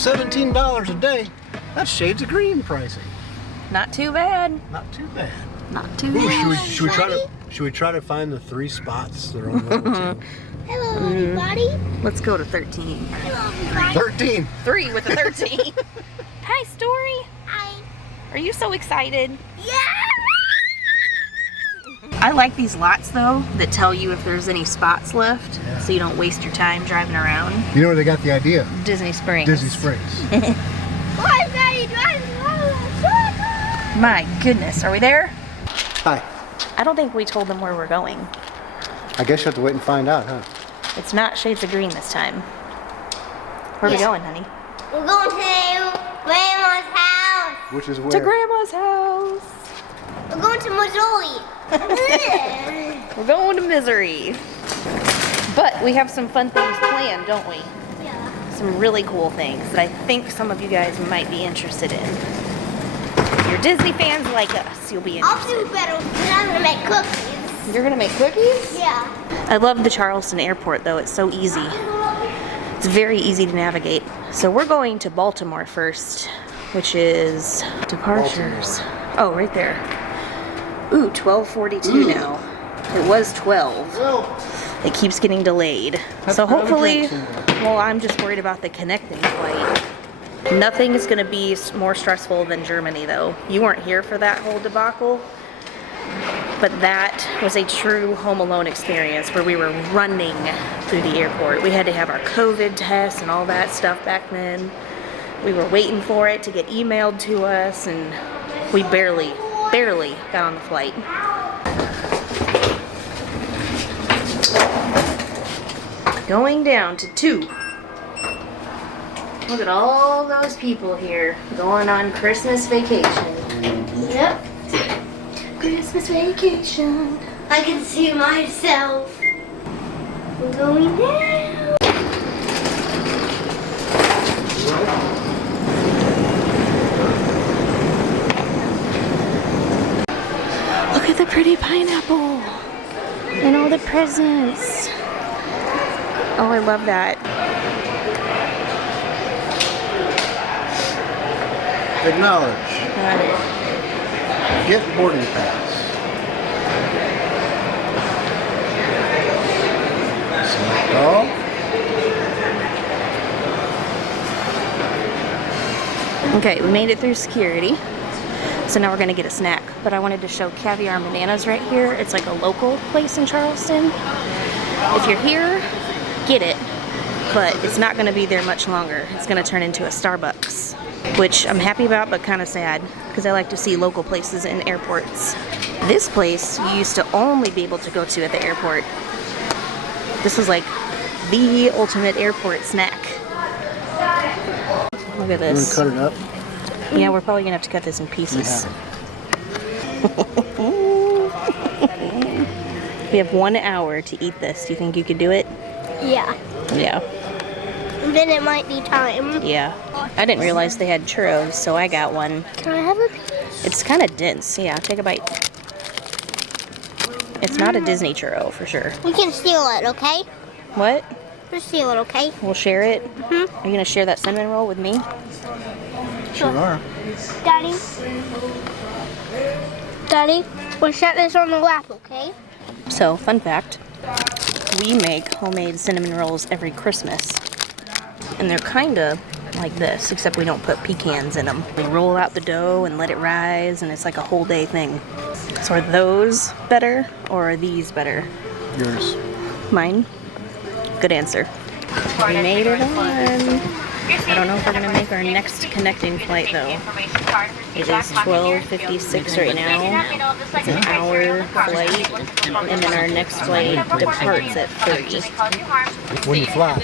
$17 a day. That's shades of green pricing. Not too bad. Not too bad. Not too Ooh, bad. should we try to find the 3 spots that are on level 2? Hello, everybody. Let's go to 13. Hello, everybody. 13. 3 with a 13. Hi, Story. Hi. Are you so excited? Yeah. I like these lots though that tell you if there's any spots left, so you don't waste your time driving around. You know where they got the idea? Disney Springs. Disney Springs. Why is Daddy driving around? My goodness, are we there? Hi. I don't think we told them where we're going. I guess you have to wait and find out, huh? It's not shades of green this time. Where are we going, honey? We're going to Grandma's house. Which is where? To Grandma's house. We're going to Missouri. We're going to Misery. But we have some fun things planned, don't we? Yeah. Some really cool things that I think some of you guys might be interested in. If you're Disney fans like us, you'll be I'll interested. do better because I'm going to make cookies. You're gonna make cookies? Yeah. I love the Charleston Airport though, it's so easy. It's very easy to navigate. So we're going to Baltimore first, which is departures. Oh, right there. Ooh, 12:42 now. It was 12. Well, It keeps getting delayed. So hopefully, well, I'm just worried about the connecting flight. Nothing is gonna be more stressful than Germany though. You weren't here for that whole debacle, but that was a true Home Alone experience where we were running through the airport. We had to have our COVID test and all that stuff back then. We were waiting for it to get emailed to us and we barely got on the flight. Going down to 2. Look at all those people here going on Christmas vacation. Yep. Christmas vacation. I can see myself. I'm going down. Look at the pretty pineapple and all the presents. Oh, I love that. acknowledge. Got it. Get boarding pass. Select all. Okay, we made it through security. So now we're gonna get a snack. But I wanted to show Caviar and Bananas right here. It's like a local place in Charleston. If you're here, get it. But it's not gonna be there much longer. It's gonna turn into a Starbucks, which I'm happy about, but kind of sad, because I like to see local places in airports. This place you used to only be able to go to at the airport. This was like the ultimate airport snack. Look at You want this. to cut it up? Yeah, we're probably gonna have to cut this in pieces. We have 1 hour to eat this. Do you think you could do it? Yeah. Yeah. Then it might be time. Yeah. I didn't realize they had churros, so I got one. Can I have a piece? It's kind of dense. Yeah, take a bite. It's not a Disney churro for sure. We can steal it, okay? What? We'll steal it, okay? We'll share it? Mm-hmm. Are you gonna share that cinnamon roll with me? Sure are. Daddy? Daddy, we'll set this on the lap, okay? So, fun fact, we make homemade cinnamon rolls every Christmas. And they're kinda like this, except we don't put pecans in them. We roll out the dough and let it rise, and it's like a whole day thing. So are those better, or are these better? Yours. Mine? Good answer. We made it on. I don't know if we're gonna make our next connecting flight though. It is 12:56 right now. It's an hour flight, and then our next flight departs at 30. When you fly,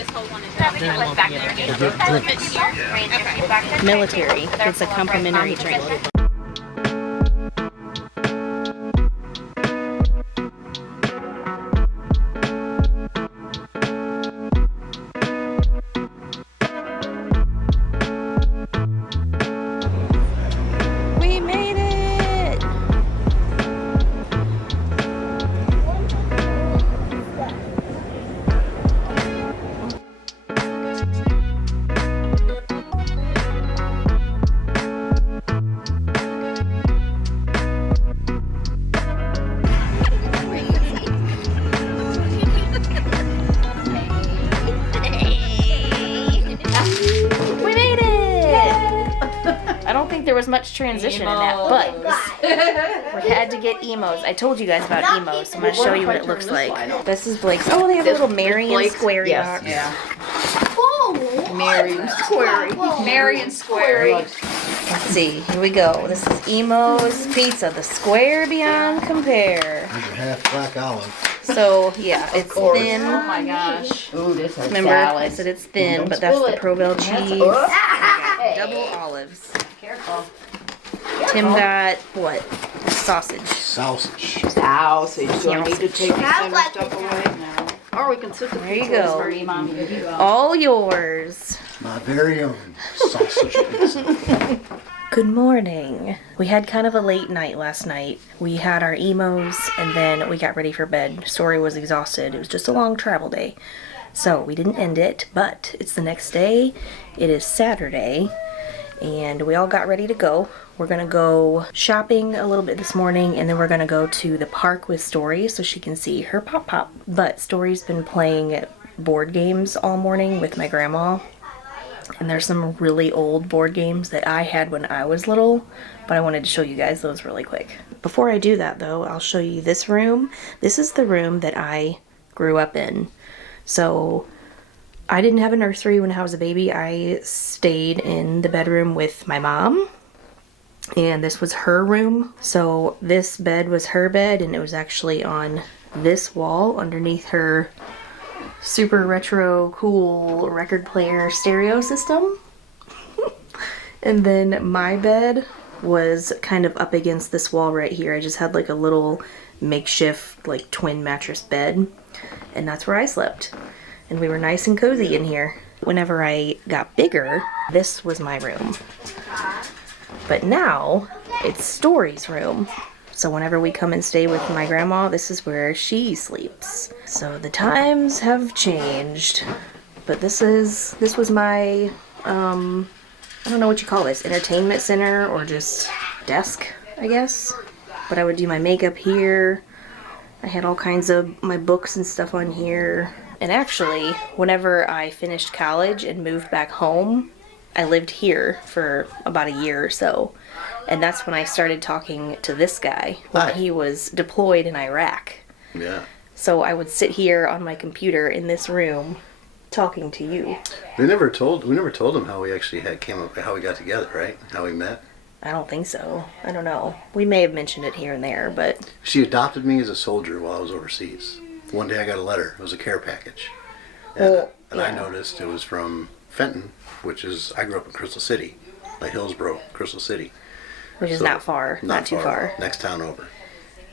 you get drinks. Military gets a complimentary drink. We made it! transition in that, but we had to get Emos. I told you guys about Emos, so I'm going to show you what it looks like. This is Blake's. Oh, they have a little Marion Square box. Yeah. Oh, Marion Square. Marion Square. Let's see. Here we go. This is Emos Pizza, the square beyond compare. There's a half black olive. So, yeah, it's thin. Oh my gosh. Ooh, this has Remember, I salads. said it's thin, but that's the Provel cheese. Double olives. Careful. Tim got what? Sausage. Sausage. Sausage. Do I need to take the Sounds center like stuff away? No. Or we can sit the There you pizza go. for you, Mommy. Here you go. All yours. My very own sausage pizza. Good morning. We had kind of a late night last night. We had our Emos and then we got ready for bed. Story was exhausted. It was just a long travel day. So we didn't end it, but it's the next day. It is Saturday and we all got ready to go. We're gonna go shopping a little bit this morning and then we're gonna go to the park with Story so she can see her pop-pop. But Story's been playing board games all morning with my grandma. And there's some really old board games that I had when I was little, but I wanted to show you guys those really quick. Before I do that though, I'll show you this room. This is the room that I grew up in. So I didn't have a nursery when I was a baby. I stayed in the bedroom with my mom, and this was her room. So this bed was her bed, and it was actually on this wall underneath her super retro cool record player stereo system. And then my bed was kind of up against this wall right here. I just had like a little makeshift like twin mattress bed, and that's where I slept. And we were nice and cozy in here. Whenever I got bigger, this was my room. But now it's Story's room. So whenever we come and stay with my grandma, this is where she sleeps. So the times have changed. But this was my, I don't know what you call this, entertainment center or just desk, I guess. But I would do my makeup here. I had all kinds of my books and stuff on here. And actually, whenever I finished college and moved back home, I lived here for about a year or so. And that's when I started talking to this guy when he was deployed in Iraq. Yeah. So I would sit here on my computer in this room talking to you. We never told him how we actually came up, how we got together, right? How we met. I don't think so. I don't know. We may have mentioned it here and there, but... She adopted me as a soldier while I was overseas. One day I got a letter. It was a care package. And I noticed it was from Fenton, which is, I grew up in Crystal City, like Hillsborough, Crystal City. Which is not far, not too far. Next town over.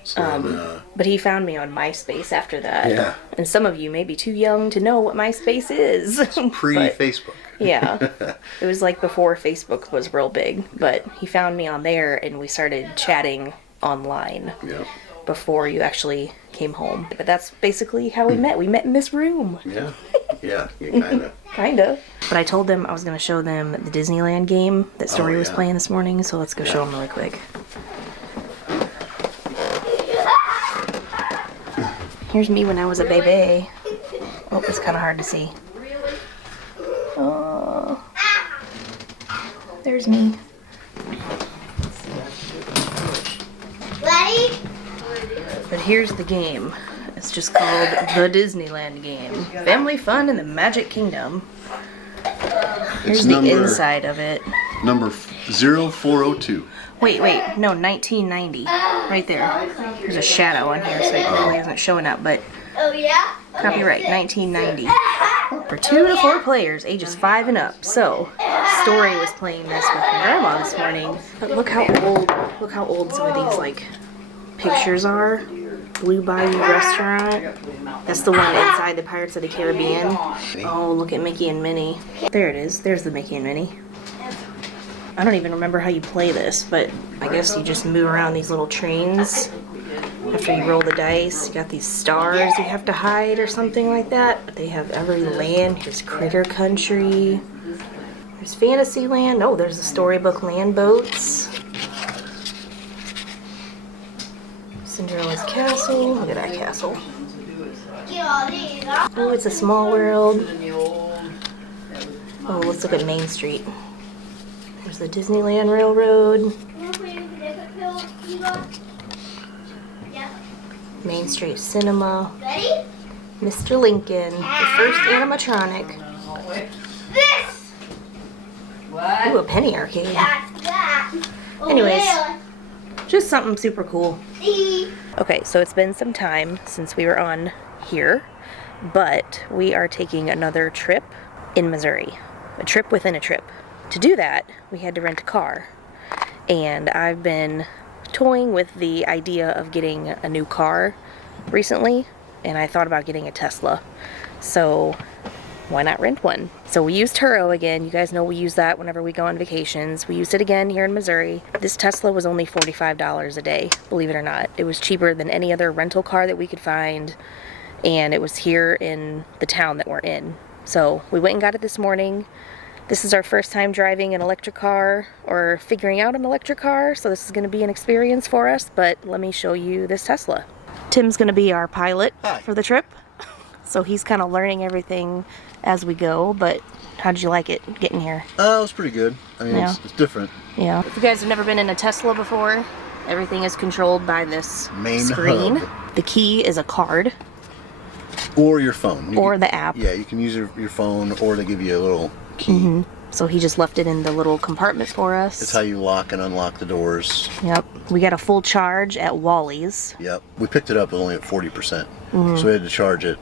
So but he found me on MySpace after that. Yeah. And some of you may be too young to know what MySpace is. pre-Facebook. Yeah. It was like before Facebook was real big. But he found me on there and we started chatting online. Yeah. Before you actually came home. But that's basically how we met. We met in this room. Yeah. Yeah, kinda. Kinda. But I told them I was going to show them the Disneyland game that Story was playing this morning, so let's go show them really quick. Here's me when I was a baby. Oh, it's kind of hard to see. Oh, there's me. ready? But here's the game. It's just called the Disneyland game. Family fun in the Magic Kingdom. Here's the inside of it. Number 0402. Wait, no, 1990. Right there. There's a shadow on here, so it really isn't showing up, but Oh yeah? copyright 1990. For 2 to 4 players, ages 5 and up. So, Story was playing this with my grandma this morning. But look how old some of these, like, pictures are. Blue Bayou Restaurant. That's the one inside the Pirates of the Caribbean. Oh, look at Mickey and Minnie. There it is. There's the Mickey and Minnie. I don't even remember how you play this, but I guess you just move around these little trains. After you roll the dice, you got these stars you have to hide or something like that. They have every land. Here's Critter Country. There's Fantasyland. Oh, there's the Storybook Land boats. Cinderella's Castle. Look at that castle. Get all these off. Oh, it's a small world. Oh, let's look at Main Street. There's the Disneyland Railroad. Yeah. Main Street Cinema. Ready? Mr. Lincoln, the first animatronic. This! What? Ooh, a penny arcade. That's that. Anyways. Just something super cool. See? Okay, so it's been some time since we were on here, but we are taking another trip in Missouri. A trip within a trip. To do that, we had to rent a car. And I've been toying with the idea of getting a new car recently, and I thought about getting a Tesla. So why not rent one? So we used Turo again. You guys know we use that whenever we go on vacations. We used it again here in Missouri. This Tesla was only $45 a day, believe it or not. It was cheaper than any other rental car that we could find, and it was here in the town that we're in. So we went and got it this morning. This is our first time driving an electric car or figuring out an electric car, so this is going to be an experience for us, but let me show you this Tesla. Tim's going to be our pilot for the trip, so he's kind of learning everything as we go, but how did you like it getting here? It was pretty good. I mean, Yeah. it's different. Yeah. If you guys have never been in a Tesla before, everything is controlled by this Main screen. hub. The key is a card Or your phone. or the app. Yeah, you can use your phone, or they give you a little key. So he just left it in the little compartment for us. It's how you lock and unlock the doors. Yep. We got a full charge at Wally's. Yep. We picked it up only at 40%. So we had to charge it,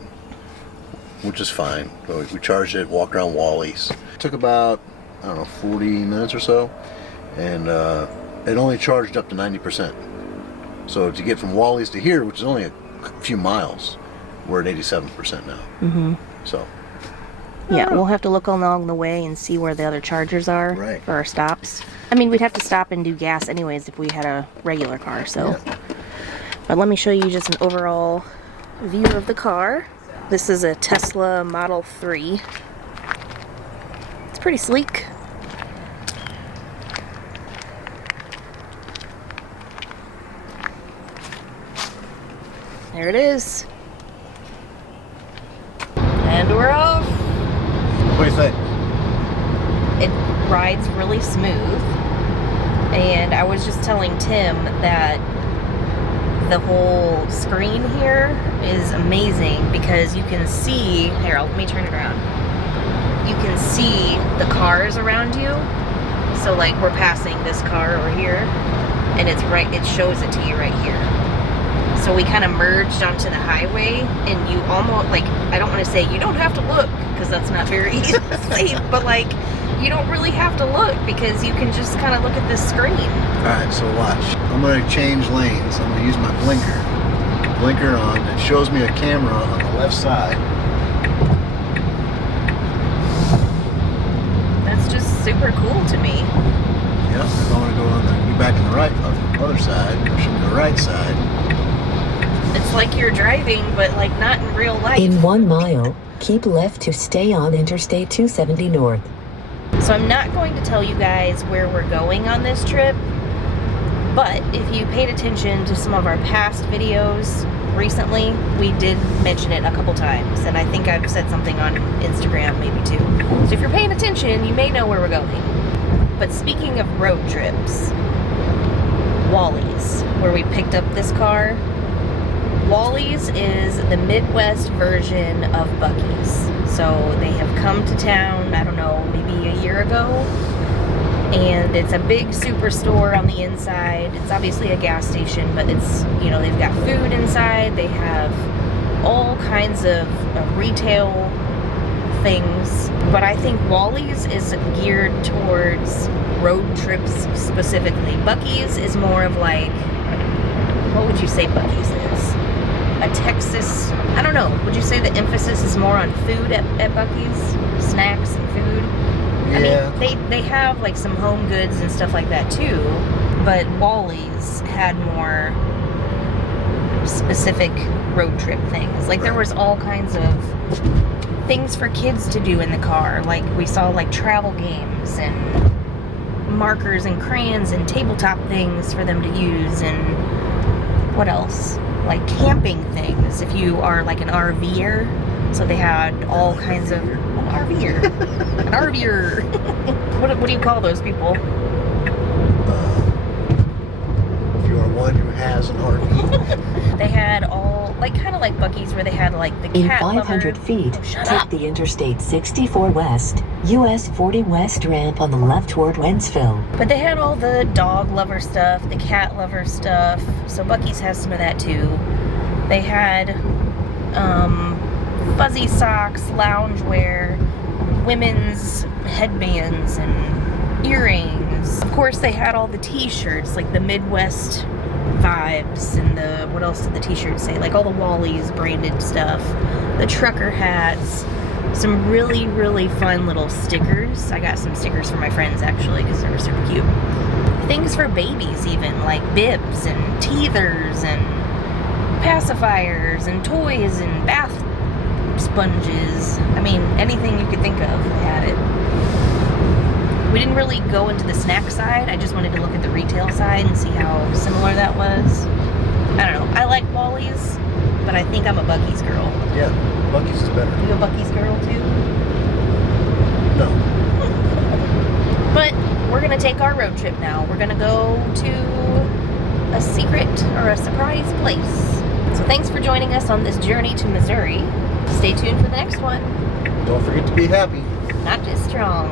which is fine. So we charged it, walked around Wally's. It took about, I don't know, 40 minutes or so. And it only charged up to 90%. So to get from Wally's to here, which is only a few miles, we're at 87% now. So. Yeah, we'll have to look along the way and see where the other chargers are Right. for our stops. I mean, we'd have to stop and do gas anyways if we had a regular car, so. Yeah. But let me show you just an overall view of the car. This is a Tesla Model 3. It's pretty sleek. There it is. And we're off. What do you think? It rides really smooth, and I was just telling Tim that the whole screen here is amazing because you can see, here, let me turn it around. You can see the cars around you. So like we're passing this car over here, and it's right, it shows it to you right here. So we kind of merged onto the highway, and you almost, like, I don't want to say you don't have to look, because that's not very easy to say, but like, you don't really have to look because you can just kind of look at this screen. Alright, so watch. I'm going to change lanes. I'm going to use my blinker. Blinker on. It shows me a camera on the left side. That's just super cool to me. Yep, if I want to go on the, be back on the right, on the other side, it should be the right side. It's like you're driving, but like not in real life. In 1 mile, keep left to stay on Interstate 270 North. So I'm not going to tell you guys where we're going on this trip, but if you paid attention to some of our past videos recently, we did mention it a couple times, and I think I've said something on Instagram maybe too. So if you're paying attention, you may know where we're going. But speaking of road trips, Wally's, where we picked up this car. Wally's is the Midwest version of Buc-ee's. So they have come to town, I don't know, maybe a year ago. And it's a big superstore on the inside. It's obviously a gas station, but it's, you know, they've got food inside. They have all kinds of retail things. But I think Wally's is geared towards road trips specifically. Buc-ee's is more of like, what would you say Buc-ee's is? A Texas, I don't know, would you say the emphasis is more on food at Buc-ee's? Snacks and food? Yeah. I mean, they have like some home goods and stuff like that too, but Wally's had more specific road trip things. Like there was all kinds of things for kids to do in the car. Like we saw like travel games and markers and crayons and tabletop things for them to use, and what else? Like camping things if you are like an RVer. So they had all kinds of an RVer. An RVer. What do you call those people? If you are one, has an RV. They had all, like, kind of like Buc-ee's, where they had, like, the In cat 500 lover. feet, Oh, shut take up. the Interstate 64 West, US 40 West ramp on the left toward Wentzville. But they had all the dog lover stuff, the cat lover stuff. So Buc-ee's has some of that too. They had fuzzy socks, loungewear, women's headbands and earrings. Of course, they had all the t-shirts, like the Midwest vibes, and the, what else did the t-shirts say? Like all the Wally's branded stuff, the trucker hats, some really, really fun little stickers. I got some stickers for my friends actually because they were super cute. Things for babies even, like bibs and teethers and pacifiers and toys and bath sponges. I mean, anything you could think of, they had it. We didn't really go into the snack side. I just wanted to look at the retail side and see how similar that was. I don't know. I like Wally's, but I think I'm a Buc-ee's girl. Yeah, Buc-ee's is better. You a Buc-ee's girl too? No. But we're gonna take our road trip now. We're gonna go to a secret or a surprise place. So thanks for joining us on this journey to Missouri. Stay tuned for the next one. Don't forget to be happy. Not just strong.